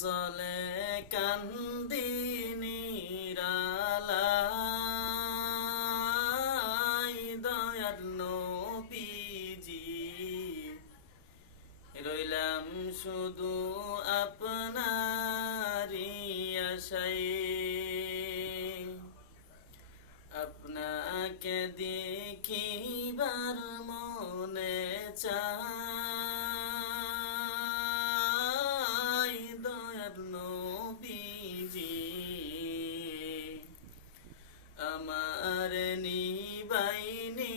জলে কান্দি নিরালাই দয়ার নবীজি রইলাম শুধু আপনারই আশায় আপনাকে দেখিবার মনে চাই দয়ার নবীজি আমার নিবাইনি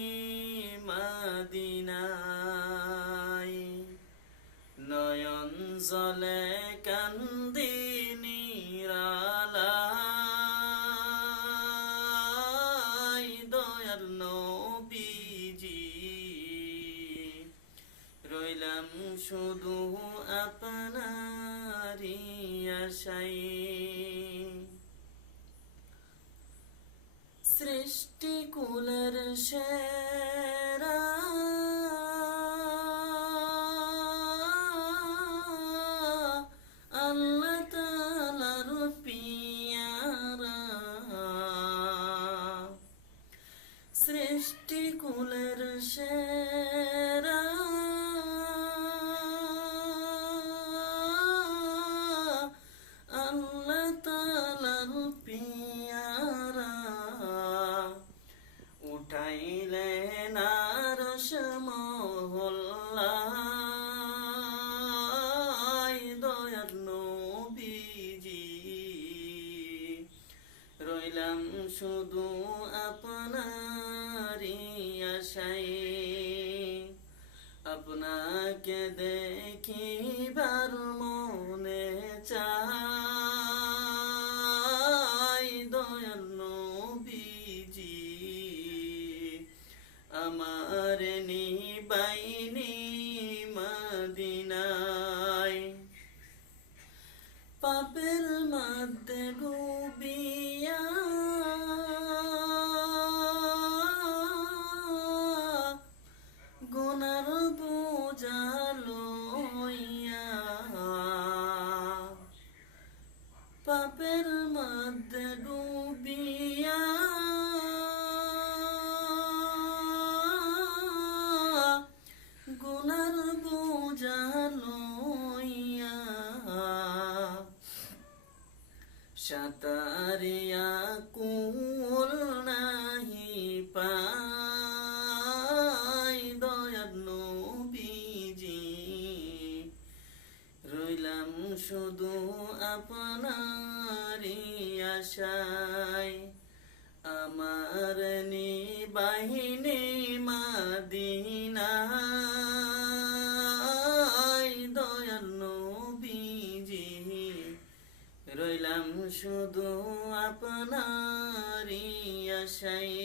মদিনায় নয়ন জলে কান্দি নিরালাই দয়ার নবীজি রইলাম শুধু আপনারই আশায় সৃষ্টিকুলের সেরা আল্লাহ তাআলার পিয়ারা সৃষ্টিকুলের সেরা আল্লাহ তাআলার পিয়ারা উঠাইলেন আরশ মহল্লায় দয়ার নবীজি রইলাম শুধু আপনারই আশায় আপনাকে দেখিবার মনে চাই দয়ার নবীজি আমার নিবাইনি মদিনায় পাপের মধ্যে ডুবিয়া গুনার বোঝা লইয়া পাপের মধ্যে ডুবিয়া গুনার বোঝা লইয়া সাঁতারিয়া কুল নাহি পাই দয়ার নবীজি রইলাম শুধু আপনারই আশায় আমার নিবাহিনী মদিনায় দয়ার নবীজি রইলাম শুধু আপনারই আশায়।